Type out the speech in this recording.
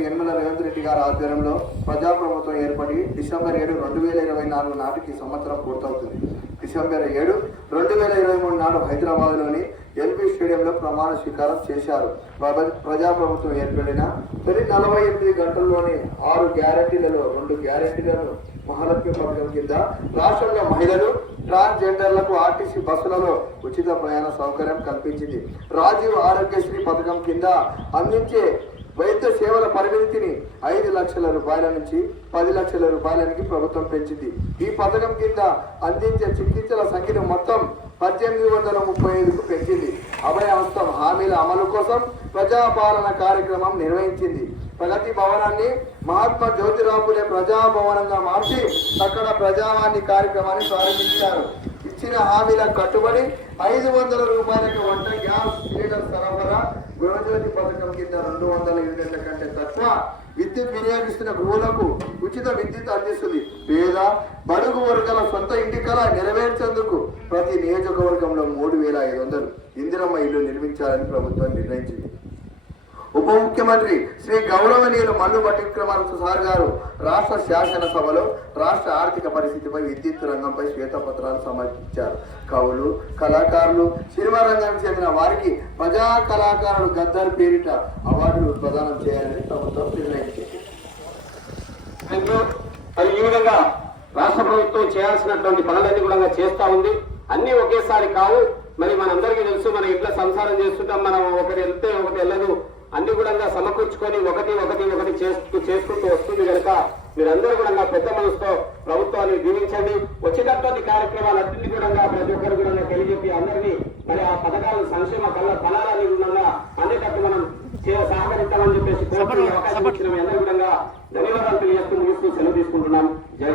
ముఖ్యమంత్రి యనమల రేవంత్ రెడ్డి గారి ఆధ్వర్యంలో ప్రజాప్రభుత్వం ఏర్పడి డిసెంబర్ 7, 2024 నాటికి సంవత్సరం పూర్తవుతుంది. డిసెంబర్ 7, 2023 నాడు హైదరాబాద్లోని ఎల్బీ స్టేడియంలో ప్రమాణ స్వీకారం చేశారు. ప్రజాప్రభుత్వం ఏర్పడిన తొలి 48 గంటల్లోనే 6 గ్యారెంటీలలో 2 గ్యారెంటీలను మహాలక్ష్మి పథకం కింద రాష్ట్రంలో మహిళలు, ట్రాన్స్జెండర్లకు ఆర్టీసీ బస్సులలో ఉచిత ప్రయాణ సౌకర్యం కల్పించింది. రాజీవ్ ఆరోగ్యశ్రీ పథకం కింద అందించే వైద్య సేవల పరిమితిని 5 లక్షల రూపాయల నుంచి 10 లక్షల రూపాయలకి ప్రభుత్వం పెంచింది. ఈ పథకం కింద అందించే చికిత్సల సంఖ్యను మొత్తం 1835కు పెంచింది. అభయ హస్తం హామీల అమలు కోసం ప్రజాపాలన కార్యక్రమం నిర్వహించింది. ప్రగతి భవనాన్ని మహాత్మా జ్యోతిరావు ఫులే ప్రజాభవనంగా మార్చి అక్కడ ప్రజావాణి కార్యక్రమాన్ని ప్రారంభించారు. ఇచ్చిన హామీలకు కట్టుబడి 500 రూపాయలకు వంట గ్యాస్ సిలిండర్ సరఫరా, గృహజ్యోతి పథకం కింద 200 యూనిట్ల కంటే తక్కువ విద్యుత్ వినియోగిస్తున్న గృహాలకు ఉచిత విద్యుత్ అందిస్తుంది. పేద బడుగు వర్గాల సొంత ఇంటి కళ నెరవేర్చేందుకు ప్రతి నియోజకవర్గంలో 3500 ఇందిరమ్మ ఇల్లు నిర్మించాలని ప్రభుత్వం నిర్ణయించింది. ఉప ముఖ్యమంత్రి శ్రీ గౌరవనీయులు మల్లుభట్టి విక్రమార్క సార్ గారు రాష్ట్ర శాసనసభలో రాష్ట్ర ఆర్థిక పరిస్థితిపై, విద్యుత్ రంగంపై శ్వేతపత్రాలు సమర్పించారు. కవులు, కళాకారులు, సినిమా రంగానికి చెందిన వారికి ప్రజా కళాకారులు గద్దర్ పేరిట అవార్డులు ప్రదానం చేయాలని ప్రభుత్వం నిర్ణయించింది. ఈ విధంగా రాష్ట్ర ప్రభుత్వం చేయాల్సినటువంటి పనులన్నీ కూడా చేస్తా ఉంది. అన్ని ఒకేసారి కావు. మరి మనందరికీ తెలుసు, మన ఇంట్లో సంసారం చేస్తుంటాం. మనం ఒకటి వెళ్తే ఒకటి వెళ్ళదు. అన్ని కూడా సమకూర్చుకొని ఒకటి చేసుకుంటూ వస్తుంది కనుక మీరందరూ కూడా పెద్ద మనసుతో ప్రభుత్వాన్ని దీవించండి. వచ్చేటటువంటి కార్యక్రమాలన్నింటినీ కూడా ప్రతి ఒక్కరు కూడా తెలియజెప్పి అందరినీ మరి ఆ పథకాలు సంక్షేమ ఫలాలని కూడా అనేటట్టు మనం సహకరిస్తామని చెప్పేసి కోరుకునే అవకాశం ఇచ్చిన అందరూ కూడా ధన్యవాదాలు తెలియజేస్తూ ముగిస్తూ సెలవు తీసుకుంటున్నాం. జై